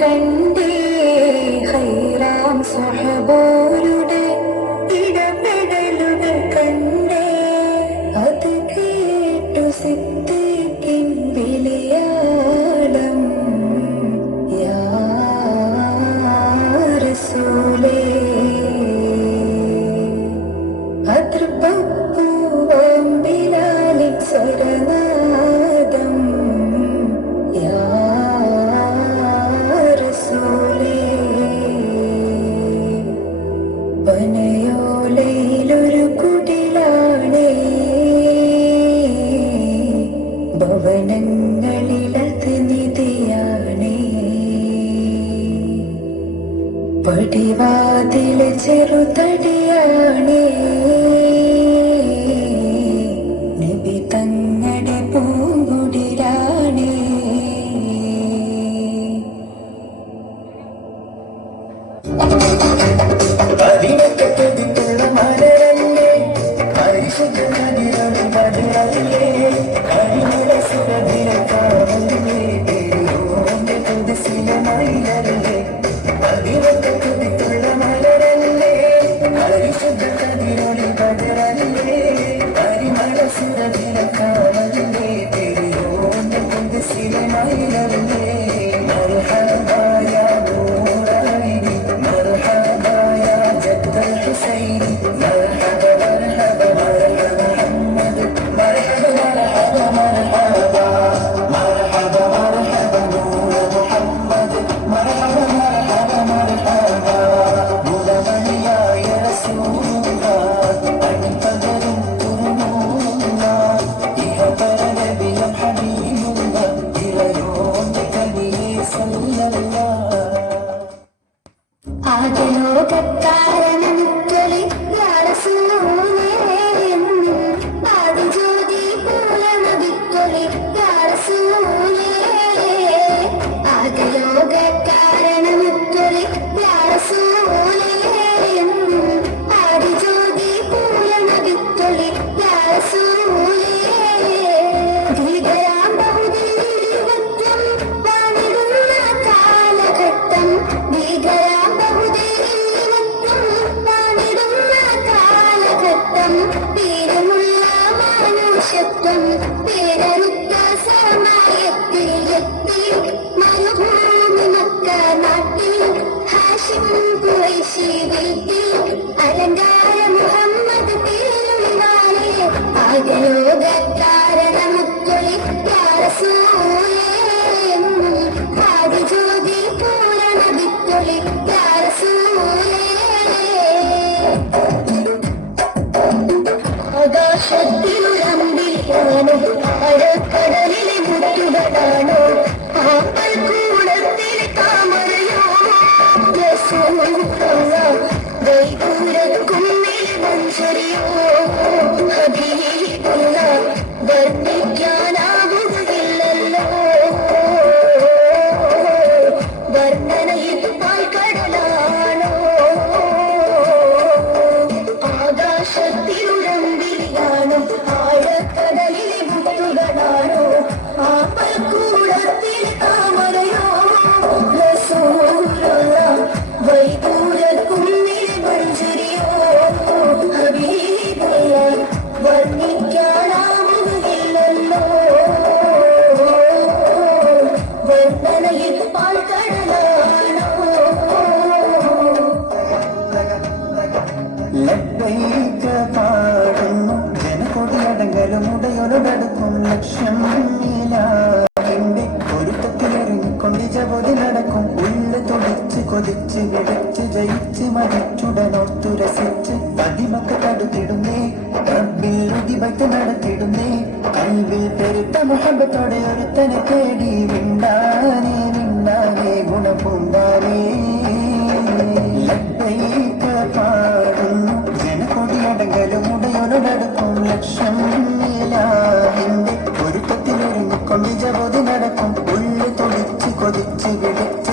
കണ്ടേ ഹൈറാം സ്വഹബോരുടെ ഇടപെടലുകൾ കണ്ടേ അത് കേട്ടു സിദ്ദീഖിൻ വിളിയാളം യാ റസൂലേ അതൃപ്പൂവം ബിലാലിൻ സ്വരനാദം യാ റസൂലേ പനയോലയിലൊരു കുടിലാണേ ഭവനങ്ങളിലത് നിധിയാണേ പടിവാതില് ചെറുതടിയാണേ നബി തങ്ങളുടെ പൂങ്കുടിലാണേ അരക്കടലിലെ മുത്തുകളാണോ ആമ്പൽക്കൂടത്തിലെ താമരയോ വൈദൂരക്കുന്നിലെ മഞ്ചരിയോ ഹബീബുള്ള വർണ്ണിക്കാനാവുകയില്ലല്ലോ വർണ്ണനയിൽ പാൽക്കടലാണോ ആകാശത്തിലുടമ്പിരിയാണോ ആഴക്കടലിലെ മുത്തുകളാണോ ആമ്പൽക്കൂടത്തിലെ താമരയോ റസൂലുള്ള വൈദൂരക്കുന്നിലെ മഞ്ചരിയോ ഹബീബുള്ള വർണ്ണിക്കാനാവുകയില്ലല്ലോ വർണ്ണനയിൽ പാൽക്കടലാണോ ലബ്ബൈക പാടുന്നു ജനകൊടിയടങ്കലും ഉടയൊരുടടുക്കും ലക്ഷ്യം നീലാവിന്റെ ഒരുക്കത്തിലിറങ്ങിക്കൊണ്ട് ജപതി നടക്കും ഉള്ളു തുടിച്ച് കൊതിച്ച് വിളിച്ച് ജയിച്ച് മതിച്ചുടനോർത്തു രസിച്ച് പതിമക്ക് തടുത്തിടുന്നേ റബ്ബിൽ രുതിബത്ത് നടത്തിടുന്നേ കൽവിൽ പെരുത്ത മുഹബത്തോടെ ഒരുത്തനെ തേടി വിണ്ടാനേ വിണ്ടാനേ ഗുണപൂന്താനേ ലബ്ബൈക പാടുന്നു ജനകൊടിയടങ്കലും ഉടയൊരുടടുക്കും ലക്ഷ്യം നീലാവിന്റെ ഒരുക്കത്തിലൊരുങ്ങിക്കൊണ്ട് ജപതി നടക്കും ഉള്ളു തുടിച്ച് കൊതിച്ച് വിളിച്ച്